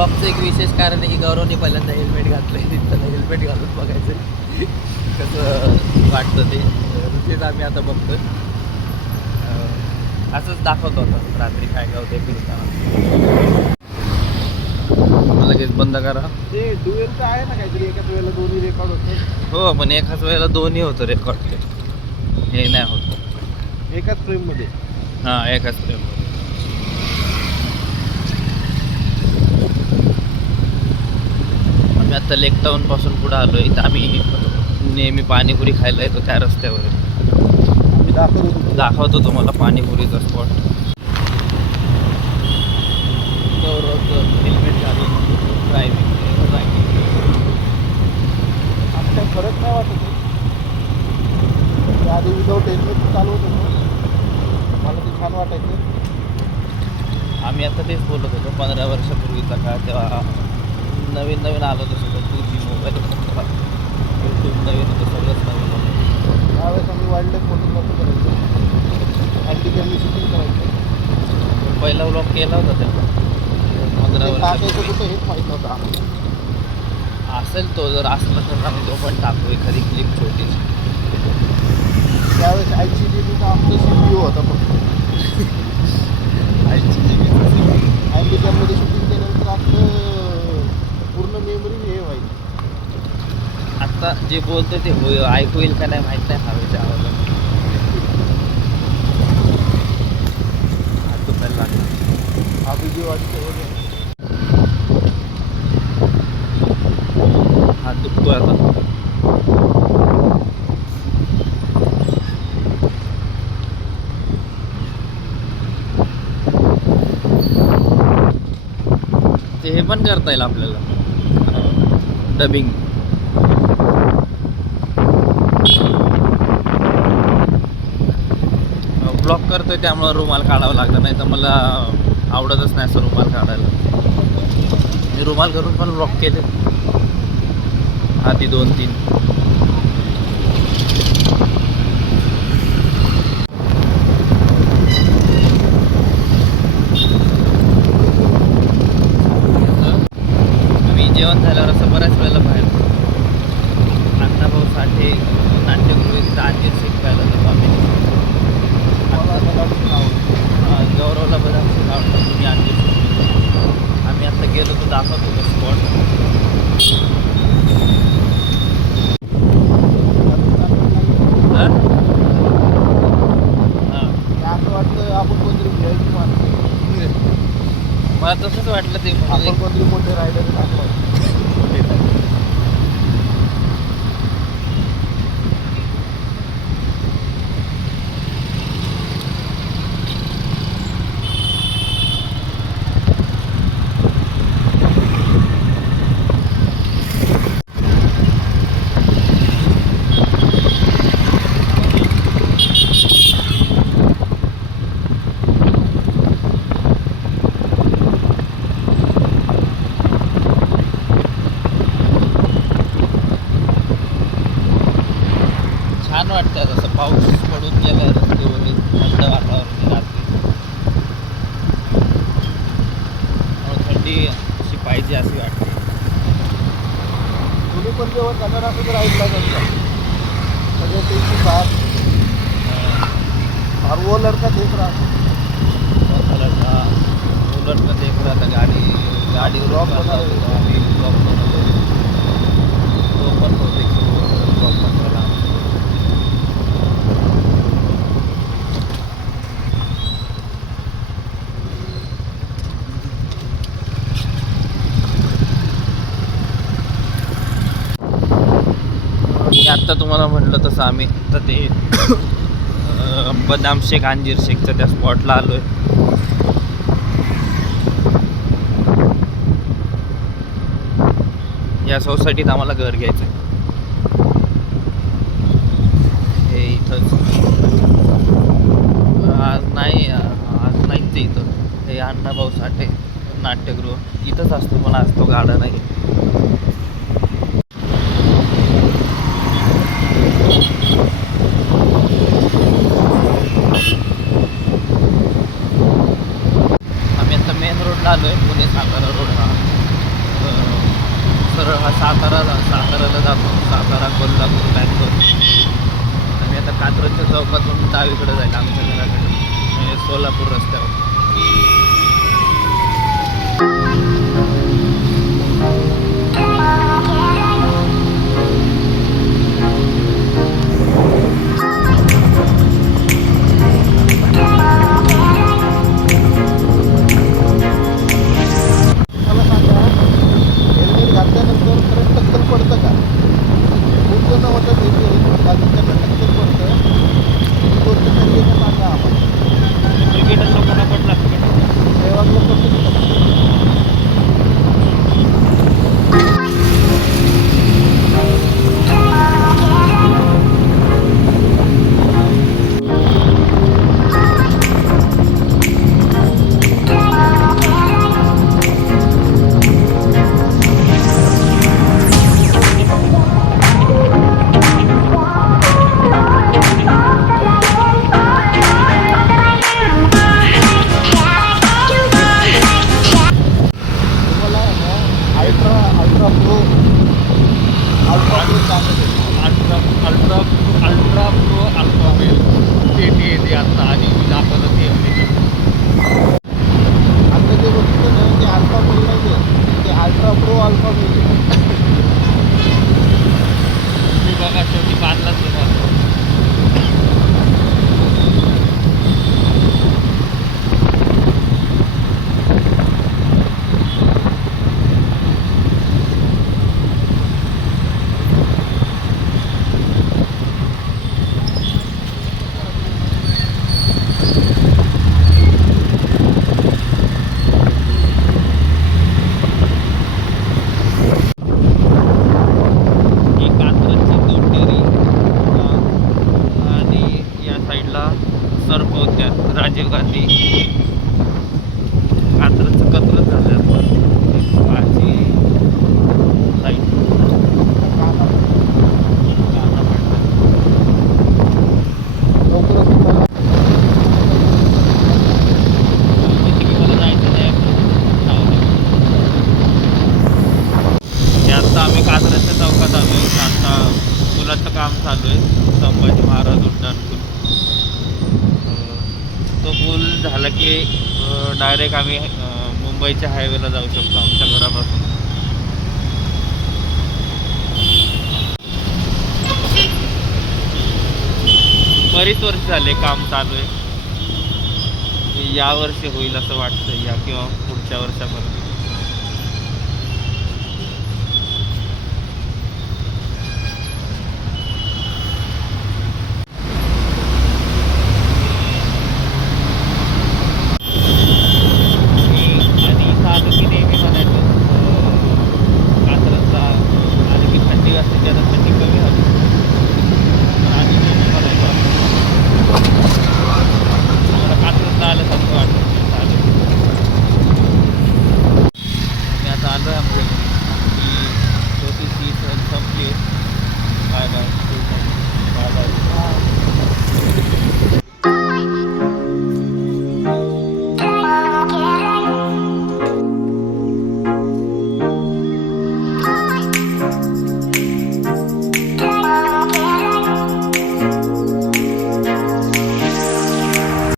ब्लॉगचं एक विशेष कारण आहे की गौरवने पहिल्यांदा हेल्मेट घातलंय. त्याला हेल्मेट घालून बघायचं कसं वाटतं ते. तेच आम्ही आता बघतोय. असंच दाखवतो आता रात्री काय गावते फिरताना. लगेच बंद करा. ते डुएलचं आहे ना काहीतरी, एकाच वेळेला दोन्ही रेकॉर्ड होते. हो पण एकाच वेळेला दोन्ही होतं रेकॉर्ड. हे नाही होत एकाच फ्रेममध्ये. हां एकाच फ्रेम. आम्ही आता लेक टाऊन पासून पुढे आलो. इथं आम्ही नेहमी पाणीपुरी खायला येतो त्या रस्त्यावर. मी दाखवतो तुम्हाला पाणीपुरीचा स्पॉट. हेल्मेट घालून ड्रायव्हिंग. आता काही फरक नाही वाटत आहे. आधी विदाऊट हेल्मेट चालवत होतो, मला ते छान वाटायचं. आम्ही आता तेच बोलत होतो 15 वर्षापूर्वीचा काळ. तेव्हा नवीन नवीन आलो होतं सगळं. 2G मोबाईल यूट्यूब नवीन होतं, सगळंच नवीन होतं. त्यावेळेस आम्ही वाईल्ड लाईफ फोटोग्राफी करायचो, हँडीकॅमनी शूटिंग करायचो. पहिला व्लॉग केला होता तेव्हा 15 वर्षापूर्वी. कुठे हेच माहीत नव्हतं आम्हाला. असेल तो, जर असला तर आम्ही तो पण टाकू एखादी क्लिप छोटीशी. त्यावेळेस आईची जीबीचा आमचा CPU होता फक्त. हँडीकॅममध्ये शूटिंग केल्यानंतर आपलं पूर्ण मेमरी हे व्हायची. आता जे बोलतो ते ऐकू येईल का नाही माहीत नाही हवेच्या आवाजात. हात दुखायला लागला. हा व्हिडिओ वाटतो वगैरे. हात दुखतोय आता. ते हे पण करता येईल आपल्याला, डबिंग. ब्लॉक करतोय त्यामुळं रुमाल काढावा लागला, नाही तर मला आवडतच नाही असं रुमाल काढायला. मी रुमाल करून पण ब्लॉक केले आधी 2-3. आम्ही जेवण झाल्यावर असं बऱ्याच वेळेला बाहेर अण्णाभाऊ साठे नाट्यगृह अंजीर शिकायला जातो आम्ही. गौरवला बरं आवडतं तुम्ही अंजीर. आम्ही आता गेलो तर दाखवतो तो स्पॉट. असं वाटतं आपण कोणतरी VIP माणसं. मला तसंच वाटलं ते. आपण कोणतरी मोठे रायडर दाखवायचं. छान वाटतं जसं पाऊस पडून गेला रस्त्यावरून, थंड वातावरण रात्री. थंडी अशी पाहिजे अशी वाटते. तुम्ही पण जेव्हा कन्नड असं राहिला जाता सगळं टेन्शन बाहेर. और वो लड़का देख रहा है. उलट देख रहा था गाडी ब्लॉग बना रहे थे. आम्ही ब्लॉग बनवतो. तो पण बहुतेक ब्लॉग बनवला. मी आत्ता तुम्हाला म्हटलं तसं आम्ही तर ते बदाम शेक अंजीर शेकच्या त्या स्पॉटला आलो आहे. या सोसायटीत आम्हाला घर घ्यायचं आहे. हे इथंच आज नाहीच इथं. हे अण्णाभाऊ साठे नाट्यगृह इथंच असतो, पण आज तो गाडा नाही. आम्ही आता मेन रोडला आलो आहे, पुणे सातारा रोड हा. हा साताराला जातो, सातारा कोल्हापूर बँगलोर. आणि आता कात्रजच्या चौकातून डावीकडे जाईल आमच्या घराकडे, म्हणजे सोलापूर रस्त्यावर. मला सांगा, हेल्मेट घातल्यानंतर खरंच टक्कल पडतं का? खूप जण म्हणतात बाकीच्यांना टक्कल पडतं. ही गोष्ट खरी आहे का सांगा आम्हाला. क्रिकेटर लोकांना पडला सेवागला पडतं. तुम्हाला अल्ट्रा अल्ट्रा प्रो सांगत अल्ट्रा प्रो अल्ट्रा मेल ते येते आता, आणि मी दाखवलं ते आता जे बघितलं ना ते अल्ट्रा मेल नाही आहे, ते अल्ट्रा प्रो अल्ट्रा मेल आहे. मी बघा शेवटी बांधलाच तुम्हाला. ही कात्रजची दोंडेरी, आणि या साईडला सर्प उद्यान राजीव गांधी. कात्रजचं कत्रच झालं आता. भाजी लाईट गाणं पडलं. लवकरच तुम्हाला माहिती की मला जायचं नाही जाऊ दे. हे आत्ता आम्ही कात्रजच्या चौकात आलो आहे. आता पुलाचं काम चालू आहे, संभाजी महाराज उड्डाण पूल. तो पूल झाला की डायरेक्ट आम्ही मुंबईच्या हायवेला जाऊ शकतो आमच्या घरापासून. बरीच वर्ष झाले काम चालू आहे. यावर्षी होईल असं वाटतं, या किंवा पुढच्या वर्षापर्यंत.